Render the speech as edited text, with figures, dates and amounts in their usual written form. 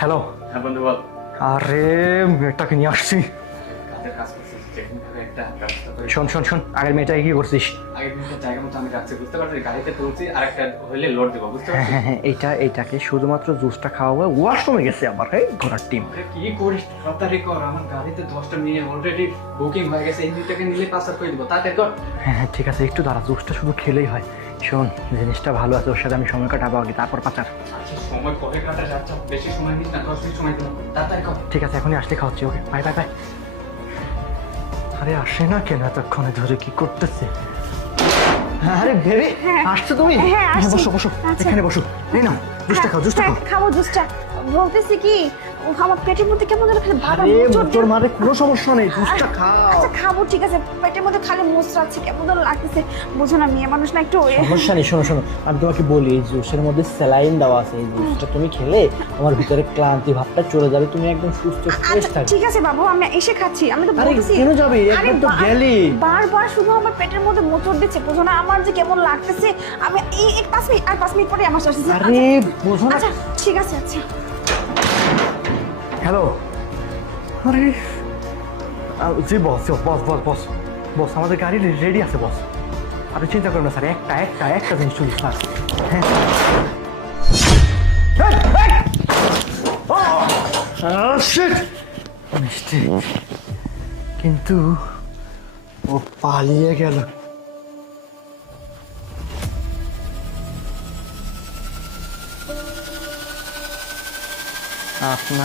Hello. হ্যাঁ বন্ধু বল। আরে মেয়েটাকে নিয়ে আসছি। কাজের কাজ করছিস যেখানে ভাবে একটা ব্যবস্থা করে। শোন আগের মেয়েটাকে কি করছিস? আগের দিনটা জায়গা মতো আমি রাখছি, বুঝতে পারছিস? গাড়িতে তুলছি আর একটা হইলে লোড দেবো, বুঝতে পারছিস? হ্যাঁ এইটাকে শুধুমাত্র জুসটা খাওয়াবো। ওয়াশরুমে গেছে আবার, হ্যাঁ ঘোড়ার টিম। আরে কি করিস, তাড়াতাড়ি কর। আমার গাড়িতে 10টা নিয়ে অলরেডি বুকিং হয়ে গেছে। এই দুইটাকে নিলে পাস আপ করে দিব, তাড়াতাড়ি কর। হ্যাঁ ঠিক আছে, একটু দাঁড়া, জুসটা শুধু খেলেই হয়। শোন, জিনিসটা ভালো আছে, ওর সাথে আমি সময় কাটাবো আগে, তারপর পাচার। আচ্ছা সময় কবে কাটা যাচ্ছে, বেশি সময় নিস না, 10 মিনিট সময় দেবো, তাড়াতাড়ি কর। ঠিক আছে, এখনই আসলে খাওয়াচ্ছি। Okay bye bye bye. আরে আসে না কেন এতক্ষণে ধরে, কি করতেছে? আরে বেবি, আসছো তুমি? হ্যাঁ, আসছি। বসো আচ্ছা। এখানে বসো। এই নাও জুসটা খাও, জুসটা খাও। খাবো জুসটা। বলতেছি কি, আমার পেটের মধ্যে কেমন যেন খালি বাবা আরে মোচড় তোর মারে কোনো সমস্যা নেই, জুসটা খাও। আচ্ছা খাবো, ঠিক আছে। পেটের মধ্যে খালি মোচড়াচ্ছে, কেমন যেন লাগতেছে। বুঝো না, মেয়ে মানুষ না একটু সমস্যা নেই, শোনো আমি তোমাকে বলি, এই জুসের মধ্যে স্যালাইন দেওয়া আছে। এই জুসটা তুমি খেলে আমার ভিতরে ক্লান্তি ভাবটা চলে যাবে, তুমি একদম সুস্থ ফ্রেশ আচ্ছা থাকবে। ঠিক আছে বাবু, আমি এসে খাচ্ছি। আমি তো আরে বলতেছি কেন যাবে, একবার তো গেলি। বারবার শুধু আমার পেটের মধ্যে মোচড় দিচ্ছে, বুঝো না আমার যে কেমন লাগতেছে। আমি এই 5 মিনিট পরে আমার আসছে। আরে বোঝো না। আচ্ছা ঠিক আছে। আচ্ছা হ্যালো। আরে জি বস বস আমাদের গাড়ি রেডি আছে বস। আপনি চিন্তা করবেন না স্যার, একটা জিনিস চুরি স্যার। হ্যাঁ মিষ্টি, কিন্তু ও পালিয়ে গেল। আপনার